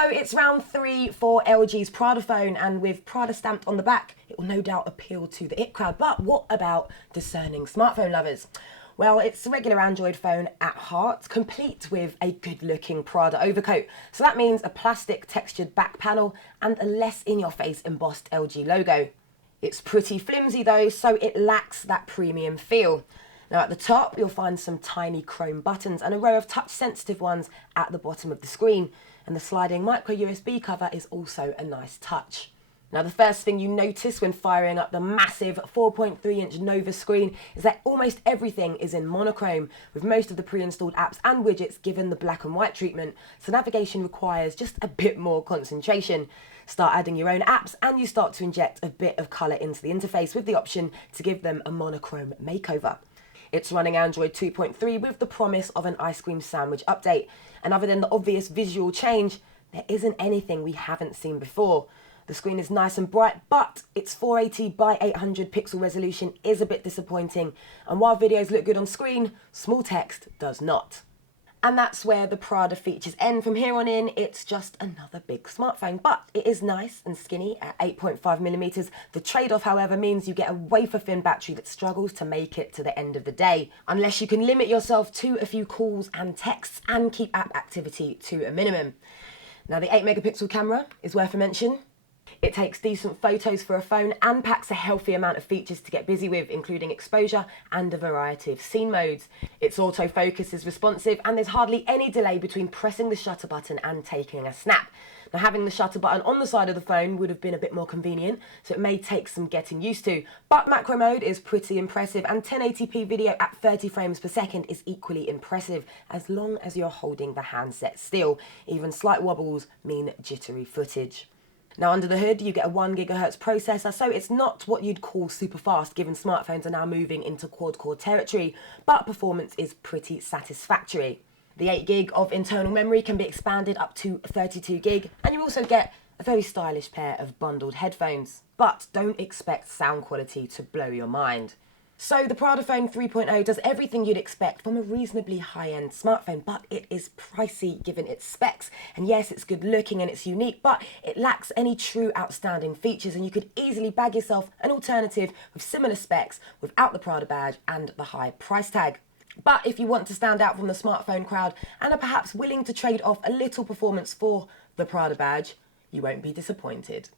So it's round 3 for LG's Prada phone, and with Prada stamped on the back, it will no doubt appeal to the it crowd. But what about discerning smartphone lovers? Well, it's a regular Android phone at heart, complete with a good-looking Prada overcoat. So that means a plastic textured back panel and a less in-your-face embossed LG logo. It's pretty flimsy though, so it lacks that premium feel. Now at the top, you'll find some tiny chrome buttons and a row of touch-sensitive ones at the bottom of the screen. And the sliding micro USB cover is also a nice touch. Now the first thing you notice when firing up the massive 4.3-inch Nova screen is that almost everything is in monochrome, with most of the pre-installed apps and widgets given the black and white treatment, so navigation requires just a bit more concentration. Start adding your own apps and you start to inject a bit of colour into the interface with the option to give them a monochrome makeover. It's running Android 2.3 with the promise of an ice cream sandwich update, and other than the obvious visual change, there isn't anything we haven't seen before. The screen is nice and bright, but its 480 by 800 pixel resolution is a bit disappointing, and while videos look good on screen, small text does not. And that's where the Prada features end. From here on in, it's just another big smartphone, but it is nice and skinny at 8.5mm. The trade-off, however, means you get a wafer-thin battery that struggles to make it to the end of the day, unless you can limit yourself to a few calls and texts and keep app activity to a minimum. Now, the 8-megapixel camera is worth a mention. It takes decent photos for a phone and packs a healthy amount of features to get busy with, including exposure and a variety of scene modes. Its autofocus is responsive and there's hardly any delay between pressing the shutter button and taking a snap. Now, having the shutter button on the side of the phone would have been a bit more convenient, so it may take some getting used to. But macro mode is pretty impressive, and 1080p video at 30 frames per second is equally impressive, as long as you're holding the handset still. Even slight wobbles mean jittery footage. Now under the hood you get a 1GHz processor, so it's not what you'd call super fast given smartphones are now moving into quad-core territory, but performance is pretty satisfactory. The 8GB of internal memory can be expanded up to 32GB, and you also get a very stylish pair of bundled headphones. But don't expect sound quality to blow your mind. So the Prada Phone 3.0 does everything you'd expect from a reasonably high-end smartphone, but it is pricey given its specs. And yes, it's good looking and it's unique, but it lacks any true outstanding features, and you could easily bag yourself an alternative with similar specs without the Prada badge and the high price tag. But if you want to stand out from the smartphone crowd and are perhaps willing to trade off a little performance for the Prada badge, you won't be disappointed.